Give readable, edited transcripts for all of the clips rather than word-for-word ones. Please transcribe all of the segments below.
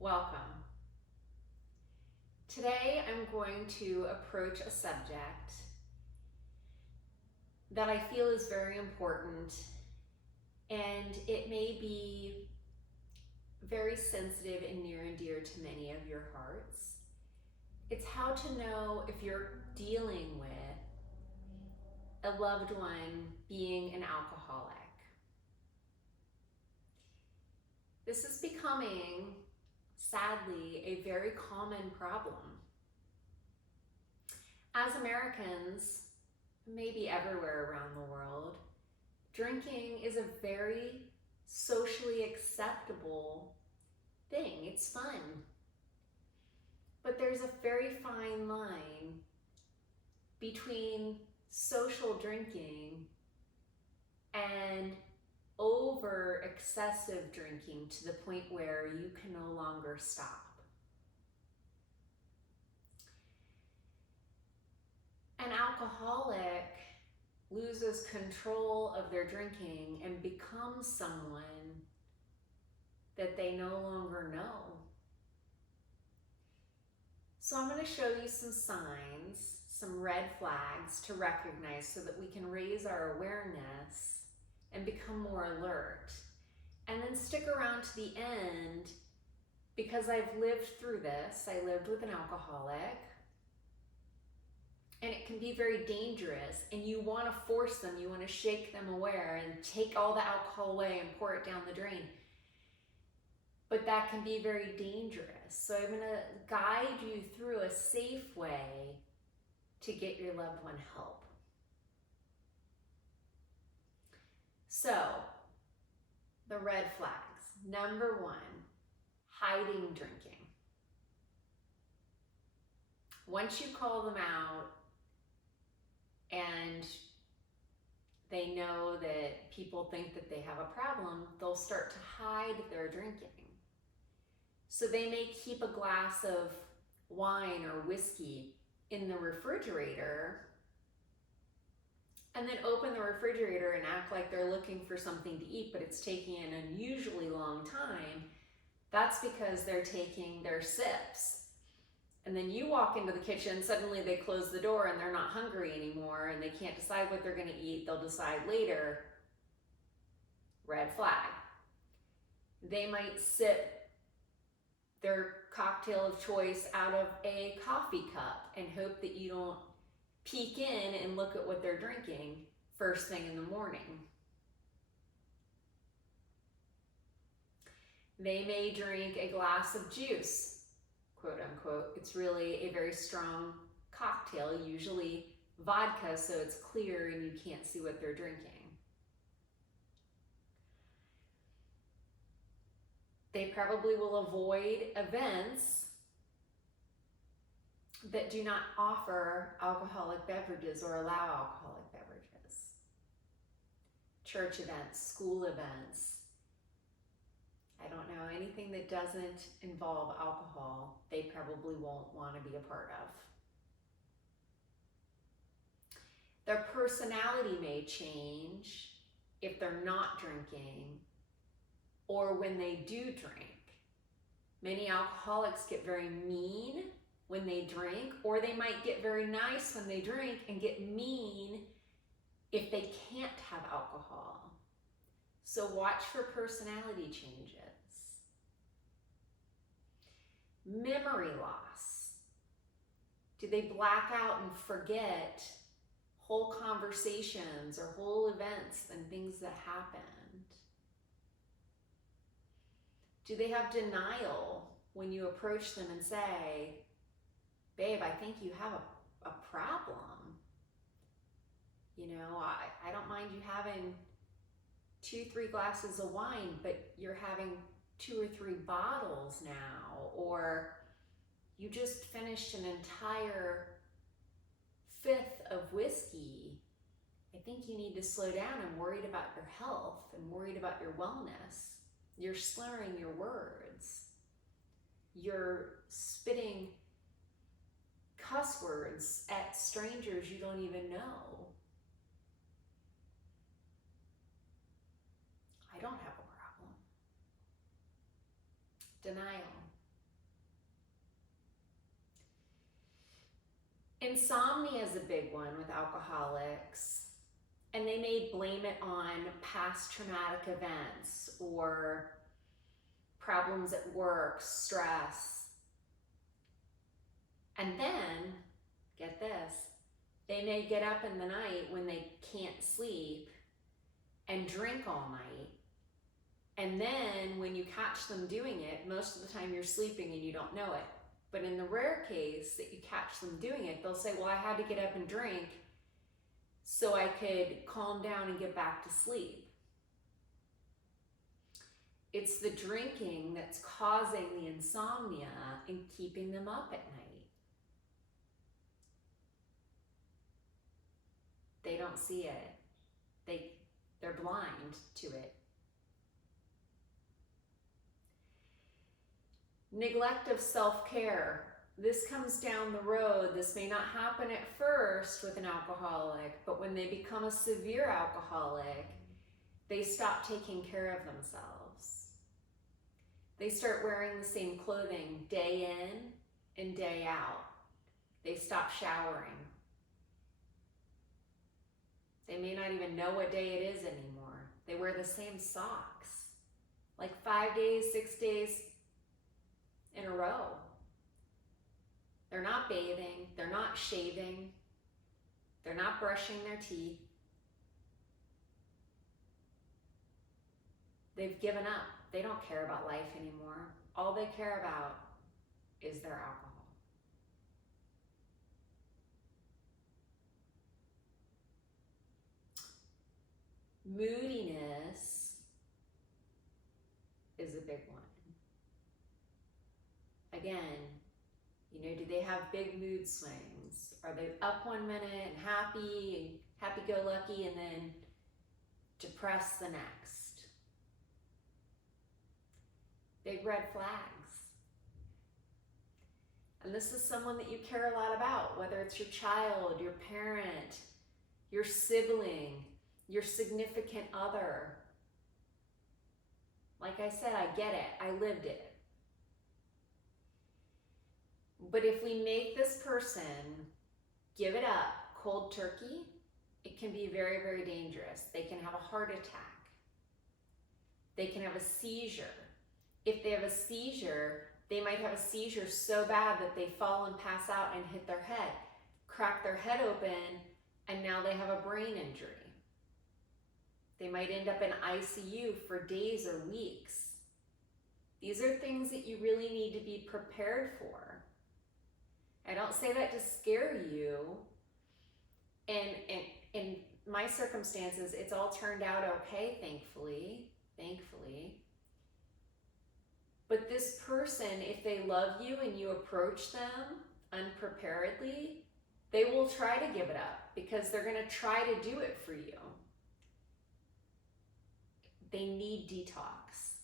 Welcome. Today I'm going to approach a subject that I feel is very important, and it may be very sensitive and near and dear to many of your hearts. It's how to know if you're dealing with a loved one being an alcoholic. This is becoming, sadly, a very common problem. As Americans, maybe everywhere around the world, drinking is a very socially acceptable thing. It's fun. But there's a very fine line between social drinking and over excessive drinking to the point where you can no longer stop. An alcoholic loses control of their drinking and becomes someone that they no longer know. So I'm going to show you some signs, some red flags to recognize so that we can raise our awareness and become more alert. And then stick around to the end, because I've lived through this. I lived with an alcoholic, and it can be very dangerous, and you want to force them, you want to shake them aware and take all the alcohol away and pour it down the drain. But that can be very dangerous. So I'm going to guide you through a safe way to get your loved one help. So, the red flags. Number one, hiding drinking. Once you call them out and they know that people think that they have a problem, they'll start to hide their drinking. So they may keep a glass of wine or whiskey in the refrigerator and then open the refrigerator and act like they're looking for something to eat, but it's taking an unusually long time. That's because they're taking their sips. And then you walk into the kitchen, suddenly they close the door and they're not hungry anymore and they can't decide what they're going to eat. They'll decide later. Red flag. They might sip their cocktail of choice out of a coffee cup and hope that you don't peek in and look at what they're drinking first thing in the morning. They may drink a glass of juice, quote unquote. It's really a very strong cocktail, usually vodka, so it's clear and you can't see what they're drinking. They probably will avoid events that do not offer alcoholic beverages or allow alcoholic beverages. Church events, school events. I don't know, anything that doesn't involve alcohol, they probably won't want to be a part of. Their personality may change if they're not drinking or when they do drink. Many alcoholics get very mean when they drink, or they might get very nice when they drink and get mean if they can't have alcohol. So watch for personality changes. Memory loss. Do they black out and forget whole conversations or whole events and things that happened? Do they have denial when you approach them and say, babe, I think you have a problem. You know, I don't mind you having 2-3 glasses of wine, but you're having 2 or 3 bottles now, or you just finished an entire 5th of whiskey. I think you need to slow down. I'm worried about your health and worried about your wellness. You're slurring your words. You're spitting cuss words at strangers you don't even know. I don't have a problem. Denial. Insomnia is a big one with alcoholics, and they may blame it on past traumatic events or problems at work, stress. And then, get this, they may get up in the night when they can't sleep and drink all night. And then when you catch them doing it, most of the time you're sleeping and you don't know it. But in the rare case that you catch them doing it, they'll say, well, I had to get up and drink so I could calm down and get back to sleep. It's the drinking that's causing the insomnia and keeping them up at night. They don't see it. They're blind to it. Neglect of self-care. This comes down the road. This may not happen at first with an alcoholic, but when they become a severe alcoholic, they stop taking care of themselves. They start wearing the same clothing day in and day out. They stop showering. They may not even know what day it is anymore. They wear the same socks, like 5 days, 6 days in a row. They're not bathing, they're not shaving, they're not brushing their teeth. They've given up. They don't care about life anymore. All they care about is their alcohol. Moodiness is a big one. Again, do they have big mood swings? Are they up 1 minute and happy-go-lucky, and then depressed the next? Big red flags. And this is someone that you care a lot about, whether it's your child, your parent, your sibling, your significant other. Like I said, I get it. I lived it. But if we make this person give it up cold turkey, it can be very, very dangerous. They can have a heart attack. They can have a seizure. If they have a seizure, they might have a seizure so bad that they fall and pass out and hit their head, crack their head open, and now they have a brain injury. They might end up in ICU for days or weeks. These are things that you really need to be prepared for. I don't say that to scare you. And in my circumstances, it's all turned out okay, thankfully. But this person, if they love you and you approach them unpreparedly, they will try to give it up because they're going to try to do it for you. They need detox.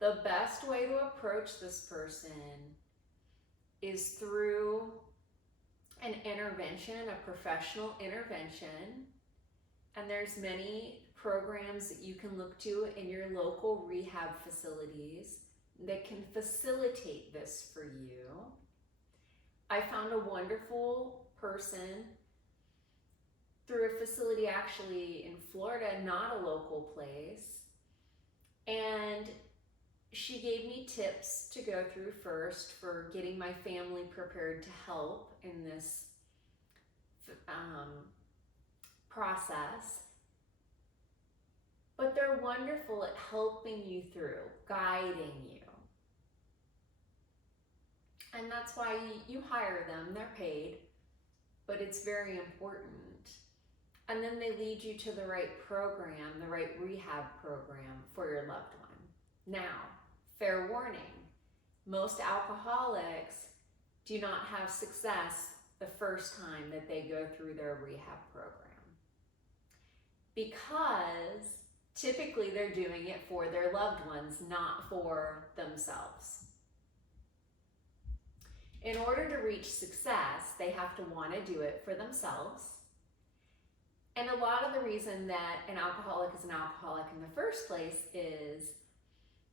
The best way to approach this person is through an intervention, a professional intervention. And there's many programs that you can look to in your local rehab facilities that can facilitate this for you. I found a wonderful person through a facility actually in Florida, not a local place. And she gave me tips to go through first for getting my family prepared to help in this process. But they're wonderful at helping you through, guiding you. And that's why you hire them, they're paid, but it's very important. And then they lead you to the right program, the right rehab program for your loved one. Now, fair warning, most alcoholics do not have success the first time that they go through their rehab program. Because typically they're doing it for their loved ones, not for themselves. In order to reach success, they have to want to do it for themselves. And a lot of the reason that an alcoholic is an alcoholic in the first place is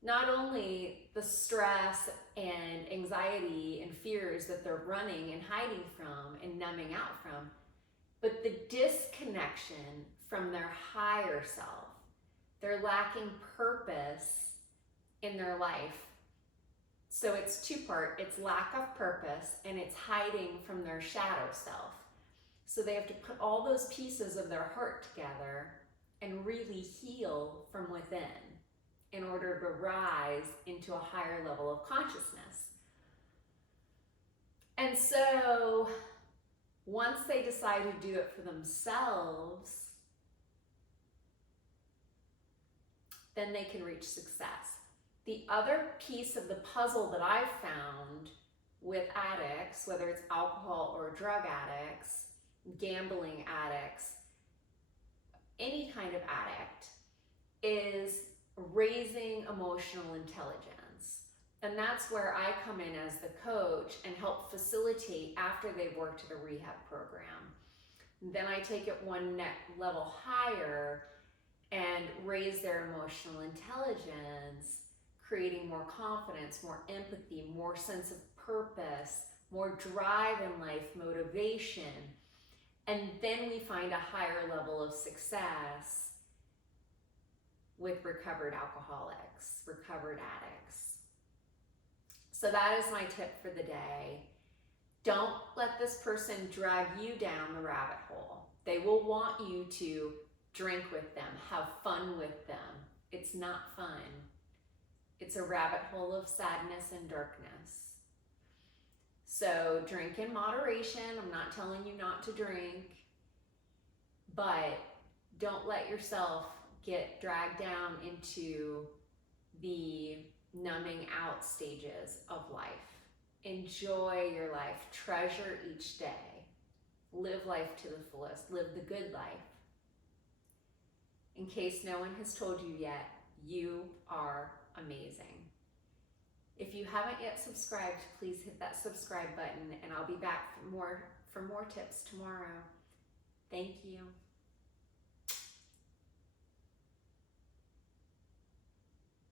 not only the stress and anxiety and fears that they're running and hiding from and numbing out from, but the disconnection from their higher self. They're lacking purpose in their life. So it's two-part. It's lack of purpose and it's hiding from their shadow self. So they have to put all those pieces of their heart together and really heal from within in order to rise into a higher level of consciousness. And so once they decide to do it for themselves, then they can reach success. The other piece of the puzzle that I've found with addicts, whether it's alcohol or drug addicts, gambling addicts, any kind of addict, is raising emotional intelligence. And that's where I come in as the coach and help facilitate after they've worked at a rehab program. Then I take it one level higher and raise their emotional intelligence, creating more confidence, more empathy, more sense of purpose, more drive in life, motivation. And then we find a higher level of success with recovered alcoholics, recovered addicts. So that is my tip for the day. Don't let this person drag you down the rabbit hole. They will want you to drink with them, have fun with them. It's not fun. It's a rabbit hole of sadness and darkness. So drink in moderation. I'm not telling you not to drink, but don't let yourself get dragged down into the numbing out stages of life. Enjoy your life. Treasure each day. Live life to the fullest. Live the good life. In case no one has told you yet, you are amazing. If you haven't yet subscribed, please hit that subscribe button and I'll be back for more tips tomorrow. Thank you.